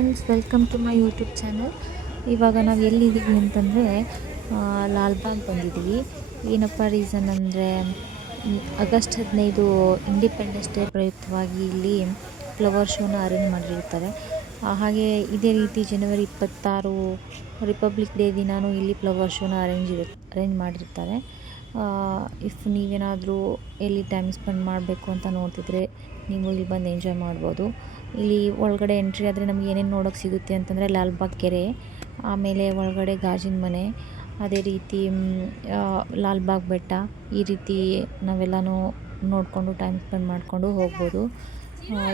Friends, welcome to my YouTube channel. ಇವಾಗ ನಾವು ಎಲ್ಲಿದ್ದೀವಿ ಅಂತಂದರೆ ಲಾಲ್ಬಾಗ್ ಬಂದಿದ್ದೀವಿ. ಏನಪ್ಪ ರೀಸನ್ ಅಂದರೆ ಆಗಸ್ಟ್ ಹದಿನೈದು ಇಂಡಿಪೆಂಡೆನ್ಸ್ ಡೇ ಪ್ರಯುಕ್ತವಾಗಿ ಇಲ್ಲಿ ಫ್ಲವರ್ ಶೋನ ಅರೇಂಜ್ ಮಾಡಿರ್ತಾರೆ. ಹಾಗೆ ಇದೇ ರೀತಿ ಜನವರಿ ಇಪ್ಪತ್ತಾರು ರಿಪಬ್ಲಿಕ್ ಡೇ ದಿನಾನೂ ಇಲ್ಲಿ ಫ್ಲವರ್ ಶೋನ ಅರೇಂಜ್ ಇರು ಅರೇಂಜ್ ಮಾಡಿರ್ತಾರೆ. ಇಫ್ ನೀವೇನಾದರೂ ಎಲ್ಲಿ ಟೈಮ್ ಸ್ಪೆಂಡ್ ಮಾಡಬೇಕು ಅಂತ ನೋಡ್ತಿದ್ರೆ, ನೀವು ಇಲ್ಲಿ ಬಂದು ಎಂಜಾಯ್ ಮಾಡ್ಬೋದು. ಇಲ್ಲಿ ಒಳಗಡೆ ಎಂಟ್ರಿ ಆದರೆ ನಮ್ಗೆ ಏನೇನು ನೋಡೋಕ್ಕೆ ಸಿಗುತ್ತೆ ಅಂತಂದರೆ ಲಾಲ್ಬಾಗ್ ಕೆರೆ ಆಮೇಲೆ ಒಳಗಡೆ ಗಾಜಿನ ಮನೆ, ಅದೇ ರೀತಿ ಲಾಲ್ಬಾಗ್ ಬೆಟ್ಟ, ಈ ರೀತಿ ನಾವೆಲ್ಲನೂ ನೋಡಿಕೊಂಡು ಟೈಮ್ ಸ್ಪೆಂಡ್ ಮಾಡಿಕೊಂಡು ಹೋಗ್ಬೋದು.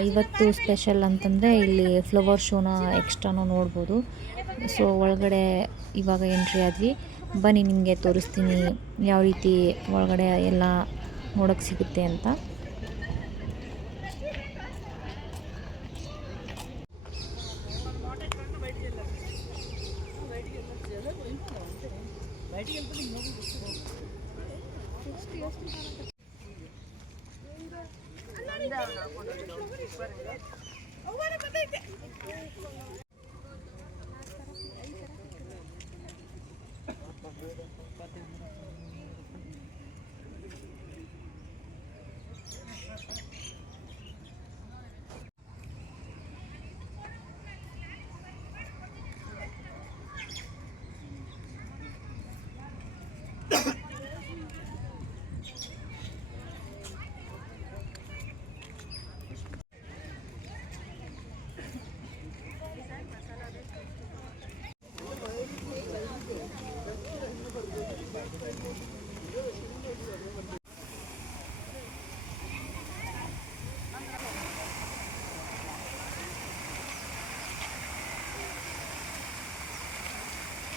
ಇವತ್ತು ಸ್ಪೆಷಲ್ ಅಂತಂದರೆ ಇಲ್ಲಿ ಫ್ಲವರ್ ಶೋನ ಎಕ್ಸ್ಟ್ರಾನೂ ನೋಡ್ಬೋದು. ಸೊ ಒಳಗಡೆ ಇವಾಗ ಎಂಟ್ರಿ ಆದ್ವಿ. ಬನ್ನಿ ನಿಮಗೆ ತೋರಿಸ್ತೀನಿ ಯಾವ ರೀತಿ ಒಳಗಡೆ ಎಲ್ಲ ನೋಡೋಕ್ಕೆ ಸಿಗುತ್ತೆ ಅಂತ. ಅಣ್ಣ ನಿಂತಿರಿ ಓ ಬರ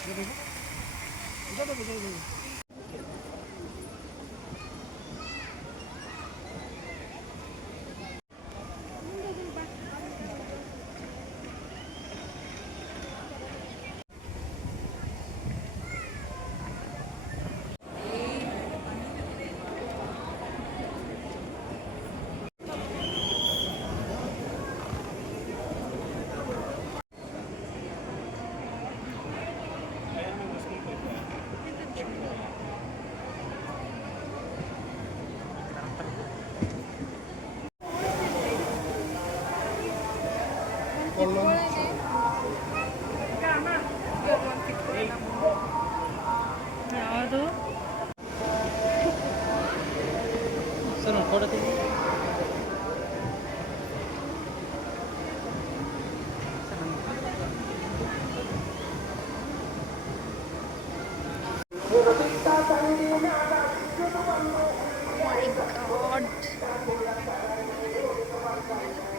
এটা দেখো এটা দেখো করলাম Oh my god.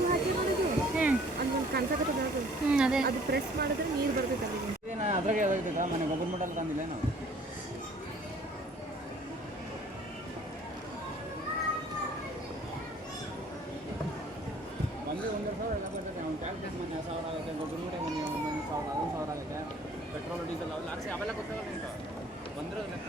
ನೋಡಿದು ಅಲ್ಲಿ ಒಂದು ಕನ್ಸಕತ್ತದ ಅದು ಹ್ಞೂ ಅದೇ ಅದು ಪ್ರೆಸ್ ಮಾಡಿದ್ರೆ ನೀರು ಬರ್ತೈತೆ ಅಲ್ಲಿಗೆ ಏನು ಅದ್ರಾಗೆ ಯಾವ್ದಾಗ್ತೈತಾ ಮನೆ ಗೊಬ್ಬರ ಮಟ್ಟಲ್ಲಿ ತಂದಿಲ್ಲ ನಾವು ಬಂದರೆ ಒಂದು ಸಾವಿರ ಎಲ್ಲ ಬರ್ತೈತೆ ಅವ್ನು ಟ್ಯಾಕ್ಸ್ ಮೊನ್ನೆ ಸಾವಿರ ಆಗುತ್ತೆ ಗೊಬ್ಬರ ಮೂಟೆ ಮೊನ್ನೆ ಒಂದೊಂದು ಸಾವಿರ ಅದೊಂದು ಸಾವಿರ ಆಗುತ್ತೆ ಪೆಟ್ರೋಲ್ ಡೀಸೆಲ್ ಅವೆಲ್ಲ ಹಾಕ್ಸಿ ಅವೆಲ್ಲ ಗೊತ್ತಾಗಲ್ಲ ನಿಂತು ಬಂದಿರೋ ಲೆಕ್ಕ